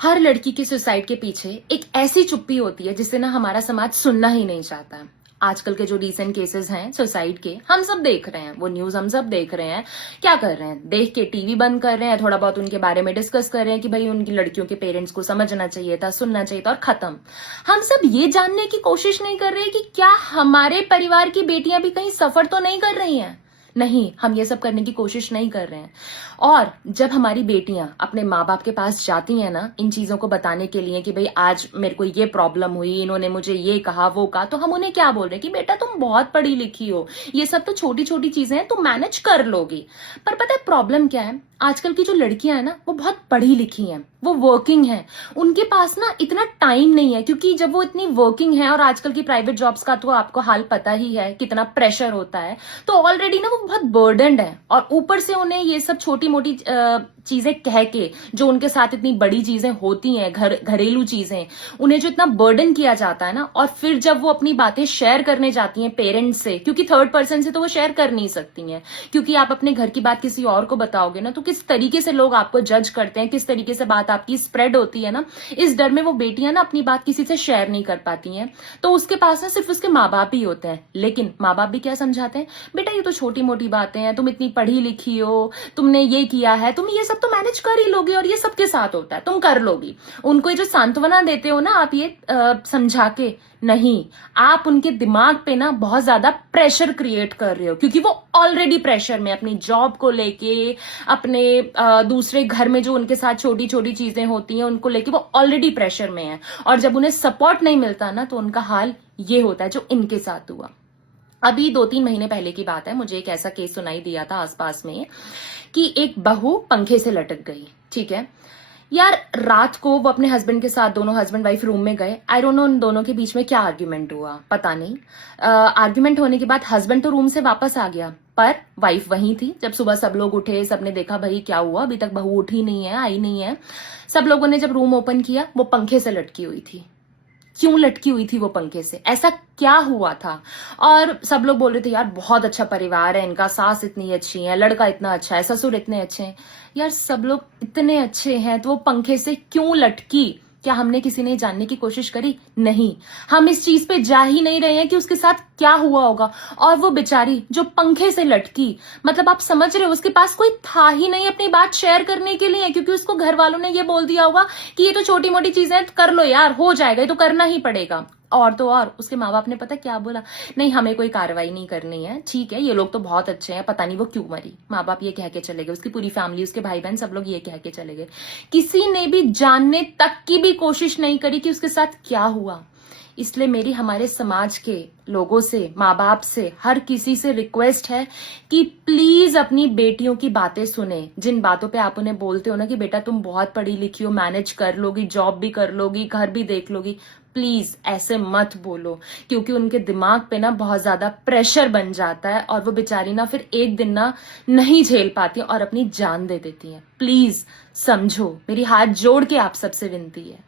हर लड़की के सुसाइड के पीछे एक ऐसी चुप्पी होती है जिसे ना हमारा समाज सुनना ही नहीं चाहता है। आजकल के जो रीसेंट केसेस हैं सुसाइड के, हम सब देख रहे हैं, वो न्यूज हम सब देख रहे हैं। क्या कर रहे हैं? देख के टीवी बंद कर रहे हैं, थोड़ा बहुत उनके बारे में डिस्कस कर रहे हैं कि भाई उनकी लड़कियों के पेरेंट्स को समझना चाहिए था, सुनना चाहिए था, और खत्म। हम सब ये जानने की कोशिश नहीं कर रहे कि क्या हमारे परिवार की बेटियां भी कहीं सफर तो नहीं कर रही हैं। नहीं, हम ये सब करने की कोशिश नहीं कर रहे हैं। और जब हमारी बेटियां अपने माँ बाप के पास जाती हैं ना इन चीजों को बताने के लिए कि भाई आज मेरे को ये प्रॉब्लम हुई, इन्होंने मुझे ये कहा वो कहा, तो हम उन्हें क्या बोल रहे हैं कि बेटा तुम बहुत पढ़ी लिखी हो, ये सब तो छोटी छोटी चीजें हैं, तुम मैनेज कर लोगी। पर पता है प्रॉब्लम क्या है? आजकल की जो लड़कियां हैं ना वो बहुत पढ़ी लिखी हैं, वो वर्किंग हैं, उनके पास ना इतना टाइम नहीं है, क्योंकि जब वो इतनी वर्किंग है, और आजकल की प्राइवेट जॉब्स का तो आपको हाल पता ही है कितना प्रेशर होता है, तो ऑलरेडी ना वो बहुत बर्डनड है, और ऊपर से उन्हें ये सब छोटी मोटी चीजें कह के, जो उनके साथ इतनी बड़ी चीजें होती हैं, घरेलू चीजें, उन्हें जो इतना बर्डन किया जाता है ना, और फिर जब वो अपनी बातें शेयर करने जाती हैं पेरेंट्स से, क्योंकि थर्ड पर्सन से तो वो शेयर कर नहीं सकती हैं, क्योंकि आप अपने घर की बात किसी और को बताओगे ना तो किस तरीके से लोग आपको जज करते हैं, किस तरीके से बात आपकी स्प्रेड होती है ना, इस डर में वो बेटियां ना अपनी बात किसी से शेयर नहीं कर पाती हैं। तो उसके पास ना सिर्फ उसके माँ बाप ही होते हैं, लेकिन माँ बाप भी क्या समझाते हैं, बेटा ये तो छोटी मोटी बातें हैं, तुम इतनी पढ़ी लिखी हो, तुमने ये किया है, तुम ये सब तो मैनेज कर ही लोगे, और ये सबके साथ होता है, तुम कर लोगी। उनको ये जो सांत्वना देते हो ना आप, ये समझा के नहीं, आप उनके दिमाग पे ना बहुत ज्यादा प्रेशर क्रिएट कर रहे हो, क्योंकि वो ऑलरेडी प्रेशर में, अपनी जॉब को लेके, अपने दूसरे घर में जो उनके साथ छोटी छोटी चीजें होती हैं उनको लेके वो ऑलरेडी प्रेशर में है, और जब उन्हें सपोर्ट नहीं मिलता ना तो उनका हाल ये होता है जो इनके साथ हुआ। अभी 2-3 महीने पहले की बात है, मुझे एक ऐसा केस सुनाई दिया था आसपास में कि एक बहू पंखे से लटक गई। ठीक है यार, रात को वो अपने हस्बैंड के साथ, दोनों हस्बैंड वाइफ रूम में गए। आई डोंट नो उन दोनों के बीच में क्या आर्ग्यूमेंट हुआ, पता नहीं। आर्ग्यूमेंट होने के बाद हस्बैंड तो रूम से वापस आ गया, पर वाइफ वहीं थी। जब सुबह सब लोग उठे, सबने देखा भाई क्या हुआ, अभी तक बहू उठी नहीं है, आई नहीं है। सब लोगों ने जब रूम ओपन किया, वो पंखे से लटकी हुई थी। क्यों लटकी हुई थी वो पंखे से? ऐसा क्या हुआ था? और सब लोग बोल रहे थे यार बहुत अच्छा परिवार है इनका, सास इतनी अच्छी है, लड़का इतना अच्छा है, ससुर इतने अच्छे हैं। यार सब लोग इतने अच्छे हैं तो वो पंखे से क्यों लटकी? क्या हमने किसी ने जानने की कोशिश करी? नहीं, हम इस चीज पे जा ही नहीं रहे हैं कि उसके साथ क्या हुआ होगा। और वो बेचारी जो पंखे से लटकी, मतलब आप समझ रहे हो, उसके पास कोई था ही नहीं अपनी बात शेयर करने के लिए, क्योंकि उसको घर वालों ने ये बोल दिया होगा कि ये तो छोटी मोटी चीजें कर लो यार, हो जाएगा, ये तो करना ही पड़ेगा। और तो और उसके माँ बाप ने पता क्या बोला, नहीं हमें कोई कार्रवाई नहीं करनी है, ठीक है, ये लोग तो बहुत अच्छे हैं, पता नहीं वो क्यों मरी। माँ बाप ये कह के चले गए, उसकी पूरी फैमिली, उसके भाई बहन, सब लोग ये कह के चले गए। किसी ने भी जानने तक की भी कोशिश नहीं करी कि उसके साथ क्या हुआ। इसलिए मेरी हमारे समाज के लोगों से, माँ बाप से, हर किसी से रिक्वेस्ट है कि प्लीज अपनी बेटियों की बातें सुने। जिन बातों पे आप उन्हें बोलते हो ना कि बेटा तुम बहुत पढ़ी लिखी हो, मैनेज कर लोगी, जॉब भी कर लोगी, घर भी देख लोगी, प्लीज ऐसे मत बोलो, क्योंकि उनके दिमाग पे ना बहुत ज्यादा प्रेशर बन जाता है, और वो बेचारी ना फिर एक दिन ना नहीं झेल पाती और अपनी जान दे देती है। प्लीज समझो, मेरी हाथ जोड़ के आप सबसे विनती है।